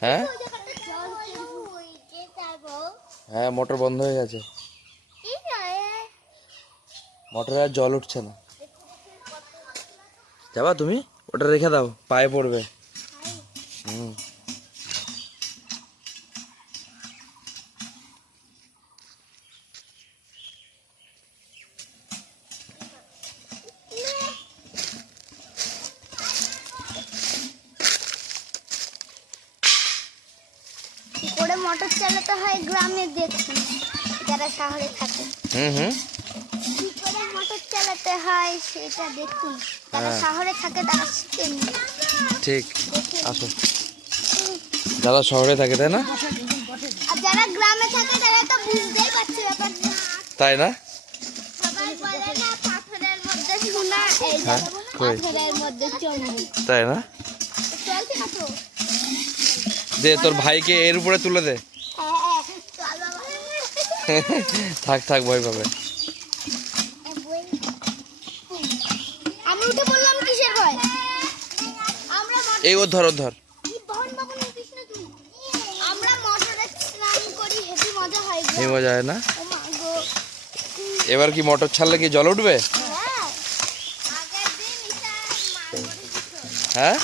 হ্যাঁ হ্যাঁ, মোটর বন্ধ হয়ে গেছে, মোটরে আর জল উঠছে না। যাবা তুমি? ওটা রেখে দাও, পায়ে পড়বে। হুম। কি করে মোটর চালাতে হয় গ্রামে দেখুন, যারা শহরে থাকে। কি করে মোটর চালাতে হয় সেটা দেখুন, যারা শহরে থাকে তারা শিখেনি। ঠিক, আসো। যারা শহরে থাকে, তাই না? আর যারা গ্রামে থাকে তারা তো বুঝতেই পারছে ব্যাপারটা, তাই না? সবাই বলে না পাথরের মধ্যে সোনা, এই যে পাথরের মধ্যে চন্দ্র, তাই না? চলছে না তো? দে তোর ভাইকে এর উপরে তুলে দে। হ্যাঁ, চল বাবা। থাক থাক, ভয় পাবে। আমি উঠে বললাম কিসের ভয়? আমরা এই ওর ধর, ওর ধর। আমরা মোটরে স্নান করি, হেভি মজা হয় গো। এই মজা হয় না? ও মা গো। এবার কি মোটর ছাড়লে কি জল উঠবে? হ্যাঁ, আগের দিন ইসা মার করে দিত। হ্যাঁ,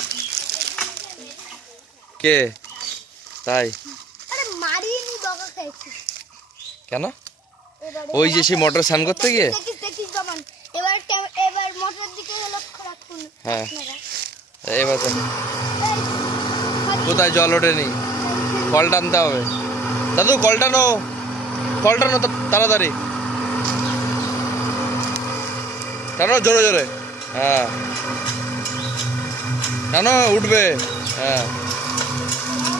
কে? তাই? আরে মারিনি, বকা খাইছি। কেন? এবারে ওই যে সেই মোটর স্নান করতে গিয়ে? দেখিস দেখিস বাবান, এবার মোটর দিকে লক্ষ্য রাখুন হ্যাঁ। আপনারা। এবার তো- এই, কোথায় জল ওঠেনি? কল টানতে হবে। দাদু কল টানো, কল টানো তাড়াতাড়ি টানো, জোরে জোরে। হ্যাঁ, টানো, উঠবে। হ্যাঁ,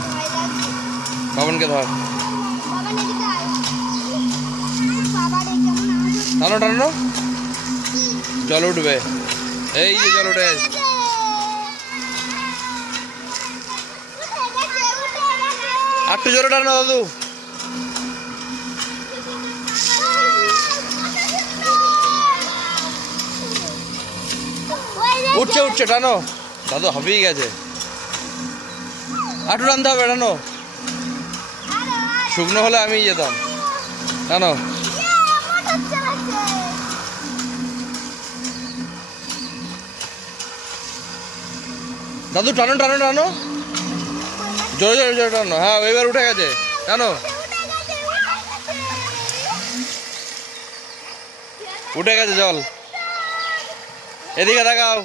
ভয় লাগছে। বাবনকে ধর, বাবান এদিকে আয়। বাবা রে কেমন আওয়াজ টানো টানো, জল উঠবে। এই যে জল উঠে গেছে। আর একটু জোরে টানো দাদু। উঠছে উঠছে, টানো দাদু, হবেই গেছে। আটু টানতে হবে, টানো। শুকনো হলে আমি যেতাম। টানো। দাদু টানো টানো টানো, জোরে জোরে জোরে টানো। হ্যাঁ, এবার উঠে গেছে, টানো। উঠে গেছে জল, এদিকে তাকাও।